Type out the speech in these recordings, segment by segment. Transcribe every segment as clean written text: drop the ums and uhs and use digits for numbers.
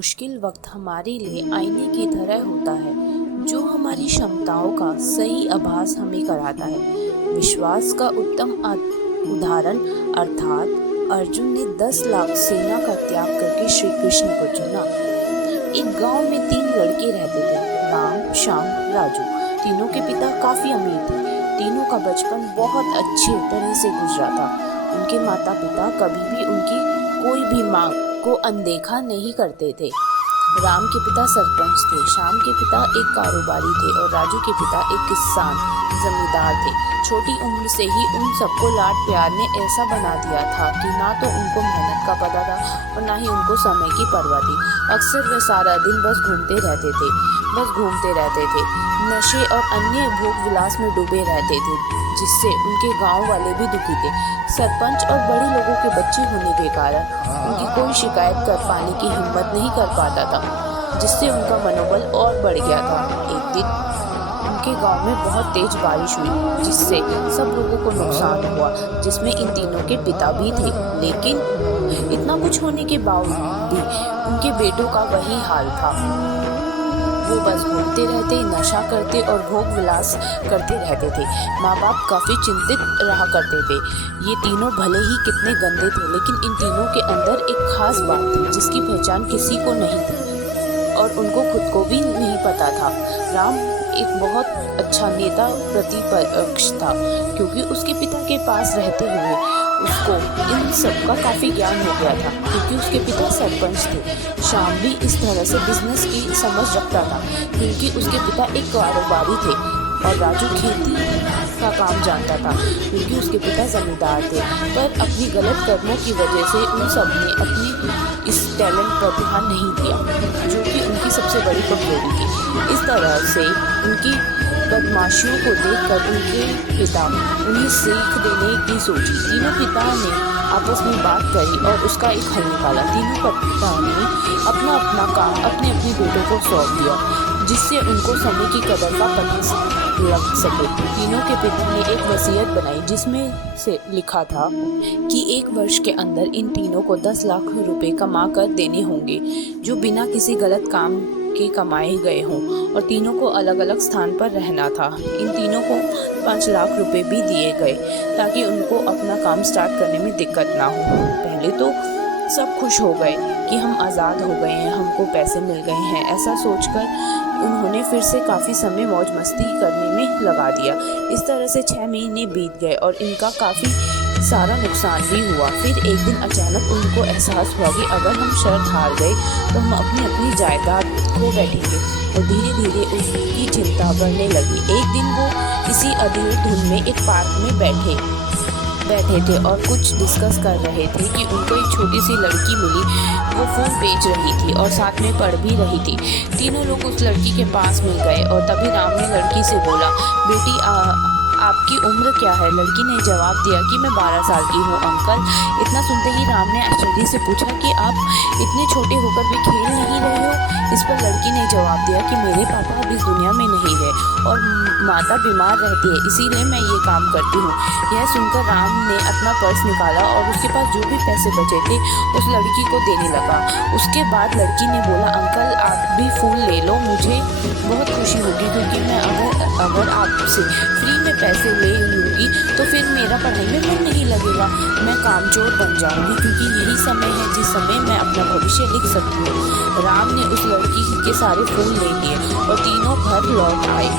मुश्किल वक्त हमारे लिए आईने की तरह होता है जो हमारी क्षमताओं का सही आभास हमें कराता है। विश्वास का उत्तम उदाहरण अर्थात अर्जुन ने 10 लाख सेना का त्याग करके श्री कृष्ण को चुना। एक गांव में 3 लड़के रहते थे, राम, श्याम, राजू। तीनों के पिता काफी अमीर थे। तीनों का बचपन बहुत अच्छे तरह से गुजरा था। उनके माता पिता कभी भी उनकी कोई भी मांग को अनदेखा नहीं करते थे। राम के पिता सरपंच थे, श्याम के पिता एक कारोबारी थे और राजू के पिता एक किसान जमींदार थे। छोटी उम्र से ही उन सबको लाड प्यार ने ऐसा बना दिया था कि ना तो उनको मेहनत का पता था और ना ही उनको समय की परवाह थी। अक्सर वे सारा दिन बस घूमते रहते थे, नशे और अन्य भोग विलास में डूबे रहते थे, जिससे उनके गांव वाले भी दुखी थे। सरपंच और बड़े लोगों के बच्चे होने के कारण उनकी कोई शिकायत कर पाने की हिम्मत नहीं कर पाता था, जिससे उनका मनोबल और बढ़ गया था। एक दिन उनके गांव में बहुत तेज बारिश हुई, जिससे सब लोगों को नुकसान हुआ, जिसमें इन तीनों के पिता भी थे। लेकिन इतना कुछ होने के बावजूद भी उनके बेटों का वही हाल था। वो बस घूमते रहते, नशा करते और भोग विलास करते रहते थे। माँ बाप काफी चिंतित रहा करते थे। ये तीनों भले ही कितने गंदे थे, लेकिन इन तीनों के अंदर एक खास बात थी जिसकी पहचान किसी को नहीं थी और उनको खुद को भी नहीं पता था। राम एक बहुत अच्छा नेता प्रतिपक्ष था, क्योंकि उसके पिता के पास रहते हुए उसको इन सब का काफ़ी ज्ञान हो गया था, क्योंकि उसके पिता सरपंच थे। श्याम भी इस तरह से बिजनेस की समझ रखता था, क्योंकि उसके पिता एक कारोबारी थे। और राजू खेती का काम जानता था, क्योंकि उसके पिता जमींदार थे। पर अपनी गलत कर्मों की वजह से उन सब ने अपनी इस टैलेंट पर ध्यान नहीं दिया, जो कि उनकी सबसे बड़ी कमजोरी थी। इस तरह से उनकी बदमाशियों को देखकर उनके पिता उन्हें सीख देने की सोची। तीनों पिता ने आपस में बात करी और उसका एक हल निकाला। तीनों पिता ने अपना अपना काम अपने अपने बेटों को सौंप दिया, जिससे उनको समय की कदर का पता लग सके। तीनों के पिता ने एक वसीयत बनाई, जिसमें से लिखा था कि 1 वर्ष के अंदर इन तीनों को 10 लाख रुपए कमा कर देने होंगे, जो बिना किसी गलत काम के कमाए गए हों, और तीनों को अलग अलग स्थान पर रहना था। इन तीनों को 5 लाख रुपए भी दिए गए, ताकि उनको अपना काम स्टार्ट करने में दिक्कत ना हो। पहले तो सब खुश हो गए कि हम आज़ाद हो गए हैं, हमको पैसे मिल गए हैं। ऐसा सोचकर उन्होंने फिर से काफ़ी समय मौज मस्ती करने में लगा दिया। इस तरह से 6 महीने बीत गए और इनका काफ़ी सारा नुकसान भी हुआ। फिर एक दिन अचानक उनको एहसास हुआ कि अगर हम शर्त हार गए तो हम अपनी अपनी जायदाद खो बैठेंगे, और धीरे धीरे उसकी चिंता बढ़ने लगी। एक दिन वो किसी अधीर धुन में एक पार्क में बैठे थे और कुछ डिस्कस कर रहे थे कि उनको एक छोटी सी लड़की मिली। वो फूल बेच रही थी और साथ में पढ़ भी रही थी। तीनों लोग उस लड़की के पास मिल गए और तभी राम ने लड़की से बोला, बेटी आपकी उम्र क्या है? लड़की ने जवाब दिया कि मैं 12 साल की हूँ अंकल। इतना सुनते ही राम ने आश्चर्य से पूछा कि आप इतने छोटे होकर भी खेल नहीं रहे हो? इस पर लड़की ने जवाब दिया कि मेरे पापा अब इस दुनिया में नहीं रहे और माता बीमार रहती है, इसीलिए मैं ये काम करती हूँ। यह सुनकर राम ने अपना पर्स निकाला और उसके पास जो भी पैसे बचे थे उस लड़की को देने लगा। उसके बाद लड़की ने बोला, अंकल आप भी फूल ले लो, मुझे बहुत खुशी होगी, क्योंकि मैं अगर आपसे फ्री में पैसे ले लूँगी तो फिर मेरा पढ़ाई में मन नहीं लगेगा, मैं कामचोर बन जाऊँगी, क्योंकि यही समय है जिस समय मैं अपना भविष्य लिख सकती हूँ। राम ने उस लड़की के सारे फूल ले लिए और तीनों घर लौट आए।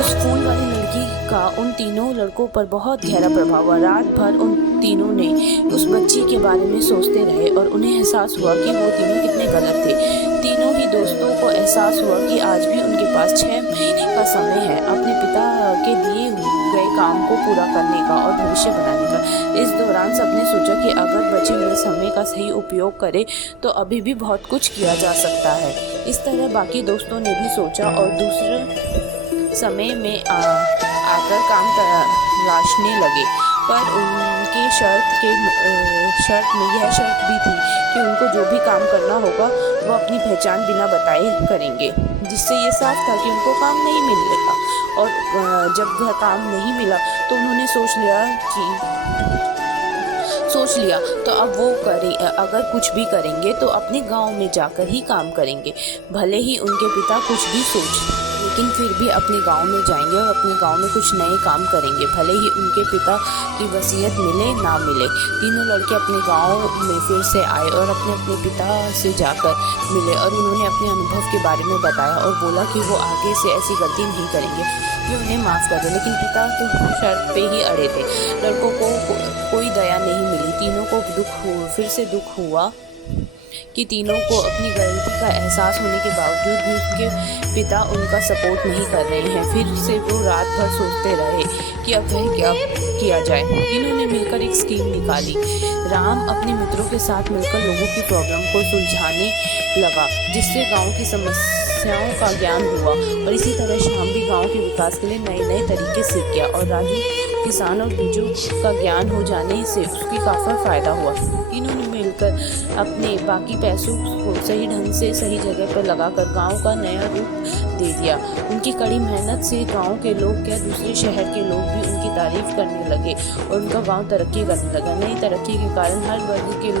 उस फूल वाली लड़की का उन तीनों लड़कों पर बहुत गहरा प्रभाव हुआ। रात भर उन तीनों ने उस बच्ची के बारे में सोचते रहे और उन्हें एहसास हुआ कि वो तीनों कितने गलत थे। तीनों ही दोस्तों को एहसास हुआ कि आज भी उनके पास 6 महीने का समय है अपने पिता के दिए गए काम को पूरा करने का और भविष्य बनाने का। इस दौरान सबने सोचा कि अगर बचे हुए समय का सही उपयोग करें तो अभी भी बहुत कुछ किया जा सकता है। इस तरह बाकी दोस्तों ने भी सोचा और दूसरे समय में आकर काम तलाशने लगे। पर उनके शर्त में यह शर्त भी थी कि उनको जो भी काम करना होगा वो अपनी पहचान बिना बताए करेंगे, जिससे ये साफ था कि उनको काम नहीं मिलेगा। और जब वह काम नहीं मिला तो उन्होंने सोच लिया तो अब वो करें, अगर कुछ भी करेंगे तो अपने गांव में जाकर ही काम करेंगे। भले ही उनके पिता कुछ भी लेकिन फिर भी अपने गांव में जाएंगे और अपने गांव में कुछ नए काम करेंगे, भले ही उनके पिता की वसीयत मिले ना मिले। तीनों लड़के अपने गांव में फिर से आए और अपने अपने पिता से जाकर मिले और उन्होंने अपने अनुभव के बारे में बताया और बोला कि वो आगे से ऐसी गलती नहीं करेंगे, कि उन्हें माफ़ कर दे। लेकिन पिता तो शर्त पे ही अड़े थे। लड़कों को कोई दया नहीं मिली। तीनों को फिर से दुख हुआ कि तीनों को अपनी गलती का एहसास होने के बावजूद भी उनके पिता उनका सपोर्ट नहीं कर रहे हैं। फिर से वो रात भर सोचते रहे कि अब वह क्या किया जाए। तीनों ने मिलकर एक स्कीम निकाली। राम अपने मित्रों के साथ मिलकर लोगों की प्रॉब्लम को सुलझाने लगा, जिससे गांव की समस्याओं का ज्ञान हुआ। और इसी तरह श्याम भी गांव के विकास के लिए नए नए तरीके सीख गया और राजू किसान और बीजों का ज्ञान हो जाने से उसकी काफ़ी फ़ायदा हुआ। तीनों ने मिलकर अपने बाकी पैसों को सही ढंग से सही जगह पर लगाकर गांव का नया रूप दे दिया। उनकी कड़ी मेहनत से गांव के लोग क्या दूसरे शहर के लोग भी उनकी तारीफ करने लगे और उनका गांव तरक्की करने लगा। नई तरक्की के कारण हर वर्ग के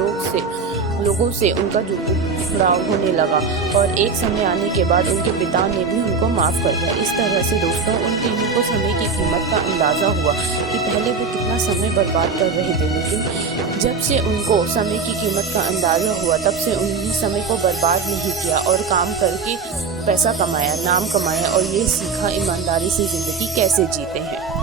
लोगों से उनका जुड़ाव होने लगा और एक समय आने के बाद उनके पिता ने भी उनको माफ़ कर दिया। इस तरह से दोस्तों उन तीनों को समय की कीमत का अंदाज़ा हुआ कि पहले वो कितना समय बर्बाद कर रहे थे, लेकिन जब से उनको समय की कीमत का अंदाज़ा हुआ तब से उन्होंने समय को बर्बाद नहीं किया और काम करके पैसा कमाया, नाम कमाया और ये सीखा ईमानदारी से ज़िंदगी कैसे जीते हैं।